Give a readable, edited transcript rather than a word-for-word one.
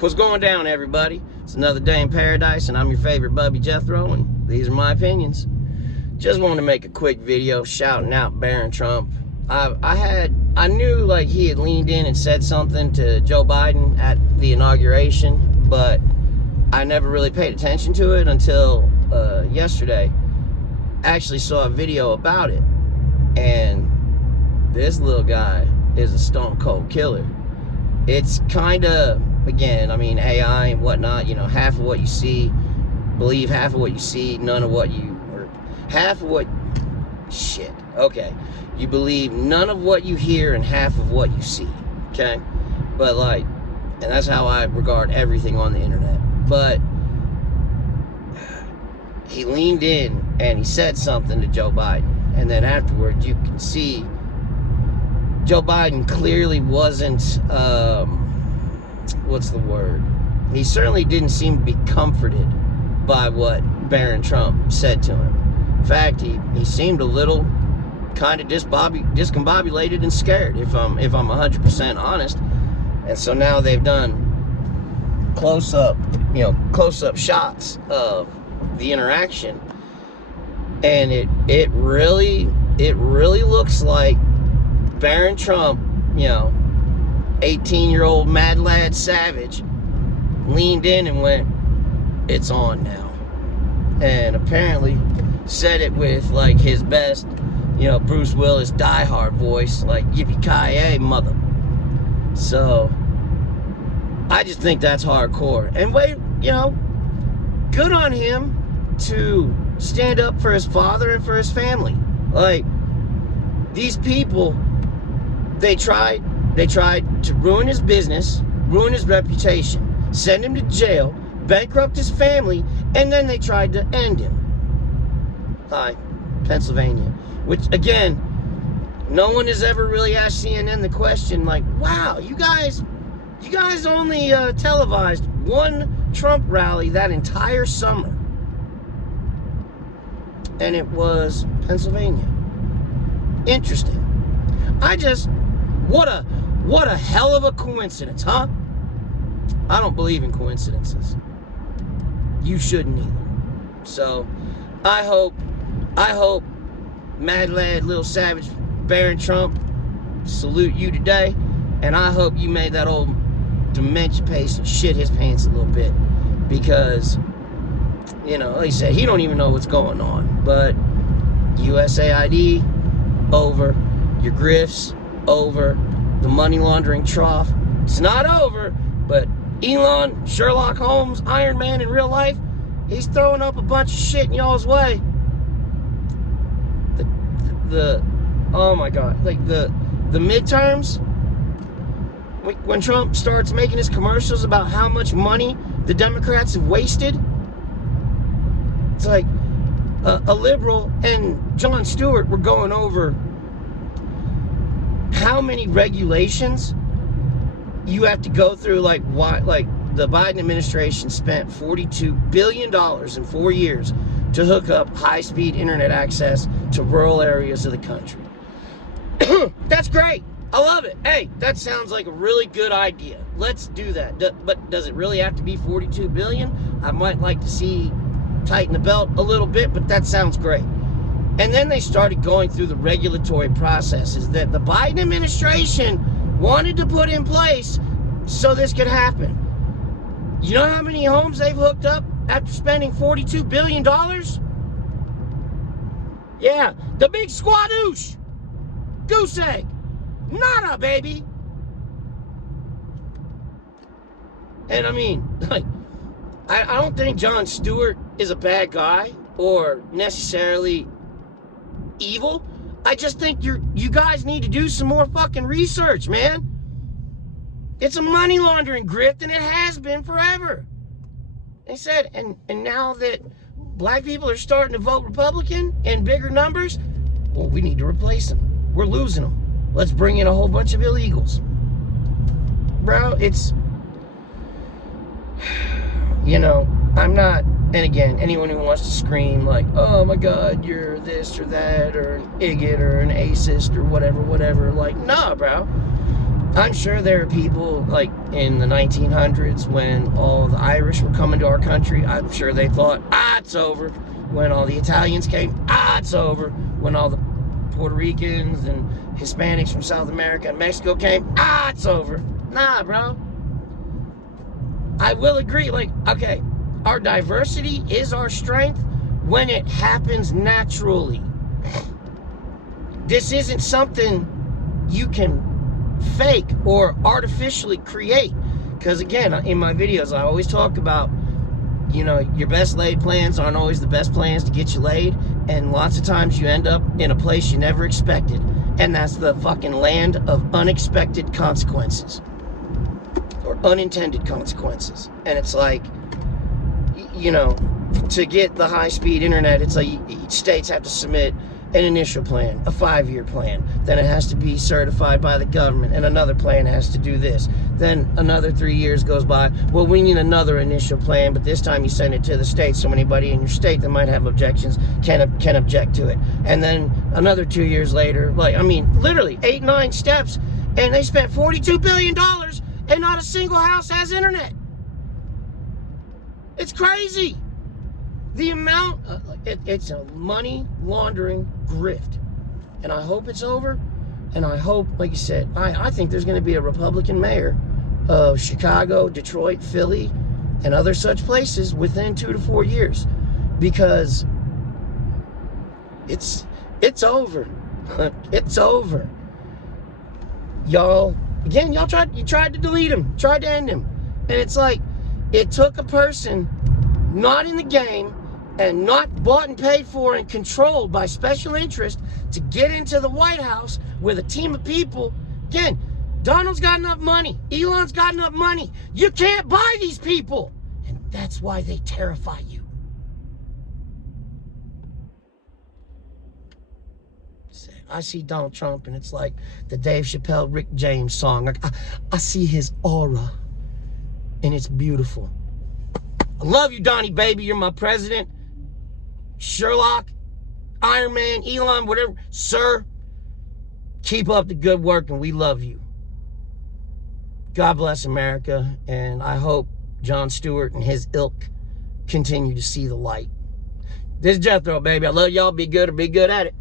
What's going down, everybody? It's another day in paradise, and I'm your favorite Bubby Jethro, and these are my opinions. Just wanted to make a quick video shouting out Barron Trump. I knew like he had leaned in and said something to Joe Biden at the inauguration, but I never really paid attention to it until yesterday. I actually saw a video about it, and this little guy is a stone cold killer. It's kind of, again, I mean, AI and whatnot, you know, half of what you see, believe half of what you see, none of what you, or half of what, shit, okay. You believe none of what you hear and half of what you see, okay? But like, and that's how I regard everything on the internet. But he leaned in and he said something to Joe Biden. And then afterwards, you can see Joe Biden clearly wasn't, what's the word? He certainly didn't seem to be comforted by what Barron Trump said to him. In fact, he seemed a little kind of discombobulated and scared, if I'm 100% honest. And so now they've done close-up shots of the interaction, and it really looks like Barron Trump, 18-year-old mad lad savage, leaned in and went, "It's on now," and apparently said it with like his best, Bruce Willis Die Hard voice, like yippee-ki-yay, mother. So I just think that's hardcore. And wait, good on him to stand up for his father and for his family. Like, these people, they tried to ruin his business, ruin his reputation, send him to jail, bankrupt his family, and then they tried to end him. Hi, Pennsylvania. Which, again, no one has ever really asked CNN the question, like, wow, you guys only televised one Trump rally that entire summer. And it was Pennsylvania. Interesting. What a hell of a coincidence, huh? I don't believe in coincidences. You shouldn't either. So, I hope mad lad, little savage Barron Trump, salute you today, and I hope you made that old dementia patient shit his pants a little bit, because, like I said, he don't even know what's going on. But USAID, over. Your grifts, over. The money laundering trough, it's not over. But Elon, Sherlock Holmes, Iron Man in real life, he's throwing up a bunch of shit in y'all's way. Oh my God, like the midterms, when Trump starts making his commercials about how much money the Democrats have wasted, it's like a liberal and Jon Stewart were going over how many regulations you have to go through, like the Biden administration spent $42 billion in 4 years to hook up high-speed internet access to rural areas of the country. That's great. I love it. Hey, that sounds like a really good idea. Let's do that. But does it really have to be $42 billion? I might like to see tighten the belt a little bit, but that sounds great. And then they started going through the regulatory processes that the Biden administration wanted to put in place so this could happen. You know how many homes they've hooked up after spending $42 billion? Yeah, the big squadoosh. Goose egg. Nada, baby. And I mean, like, I don't think Jon Stewart is a bad guy or necessarily evil. I just think you guys need to do some more fucking research, man. It's a money laundering grift, and it has been forever. They said, and now that black people are starting to vote Republican in bigger numbers, well, we need to replace them. We're losing them. Let's bring in a whole bunch of illegals. Bro, it's, I'm not, and again, anyone who wants to scream like, oh my God, you're this or that, or an idiot or an acist or whatever, like, nah, bro. I'm sure there are people like in the 1900s when all the Irish were coming to our country. I'm sure they thought, it's over. When all the Italians came, it's over. When all the Puerto Ricans and Hispanics from South America and Mexico came, it's over. Nah, bro. I will agree, like, okay, our diversity is our strength when it happens naturally. This isn't something you can fake or artificially create. Because again, in my videos, I always talk about, you know, your best laid plans aren't always the best plans to get you laid. And lots of times you end up in a place you never expected. And that's the fucking land of unexpected consequences. Or unintended consequences. And it's like, you know, to get the high-speed internet, it's like states have to submit an initial plan, a 5-year plan. Then it has to be certified by the government, and another plan has to do this. Then another 3 years goes by. Well, we need another initial plan, but this time you send it to the state, so anybody in your state that might have objections can object to it. And then another 2 years later, like, I mean, literally 8-9 steps, and they spent $42 billion, and not a single house has internet. It's crazy. The amount, it's a money laundering grift. And I hope it's over. And I hope, like you said, I think there's going to be a Republican mayor of Chicago, Detroit, Philly, and other such places within 2 to 4 years. Because it's over. It's over. Y'all, again, you tried to delete him, tried to end him. And it's like, it took a person not in the game and not bought and paid for and controlled by special interest to get into the White House with a team of people. Again, Donald's got enough money. Elon's got enough money. You can't buy these people. And that's why they terrify you. I see Donald Trump and it's like the Dave Chappelle, Rick James song. I see his aura and it's beautiful. I love you, Donnie, baby. You're my president. Sherlock, Iron Man, Elon, whatever. Sir, keep up the good work and we love you. God bless America. And I hope Jon Stewart and his ilk continue to see the light. This is Jethro, baby. I love y'all. Be good or be good at it.